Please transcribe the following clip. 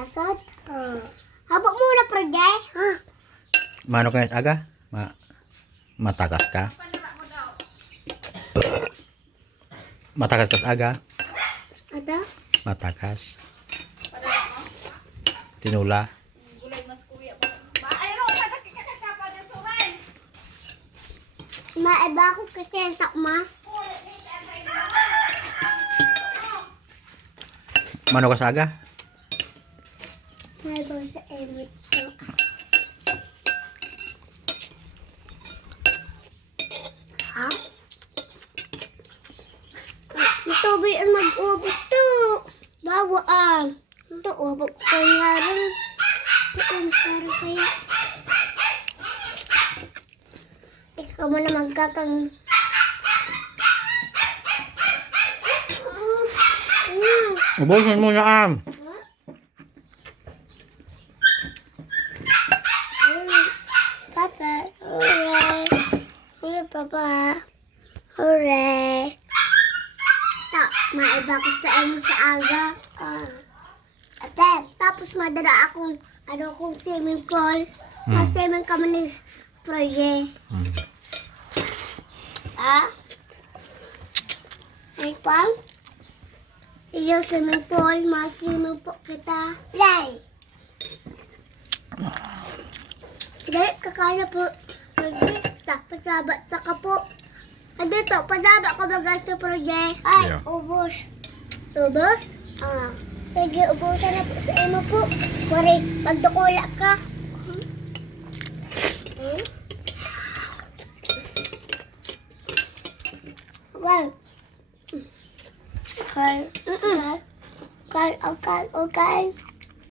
Asad? Habok muna, Proje. Mano kayo aga? Matakas ka? Matakas ka aga? Ada? Matakas. Tinula. Maiba ako kasi sakma. Mano ka sa aga? Maiba sa emit ko. Ha? Matubay ang mag-ubos to. Bawaan. Ito, ubos ko nga rin. Ito, parang kaya. Ikaw mo na magkakang... Ubusin mo na am. Papa, hooray. Hooray, Papa. Hooray. Maiba ko sa emo sa aga. Ate, tapos madara akong swimming pool. Kasi man kami ni Proje. Ay, Pam? Iyo swimming pool, swimming pool kita. Play! Dahil kakala po, Proje, pasabat sa ka po. Dito, pasabat ko bagay sa Proje. Ay, Yeah. ubos. Ubos? Sige, ubusan na po sa imo po. Wari, pagdukula ka. Okay. Okay. Okay. Okay. Okay.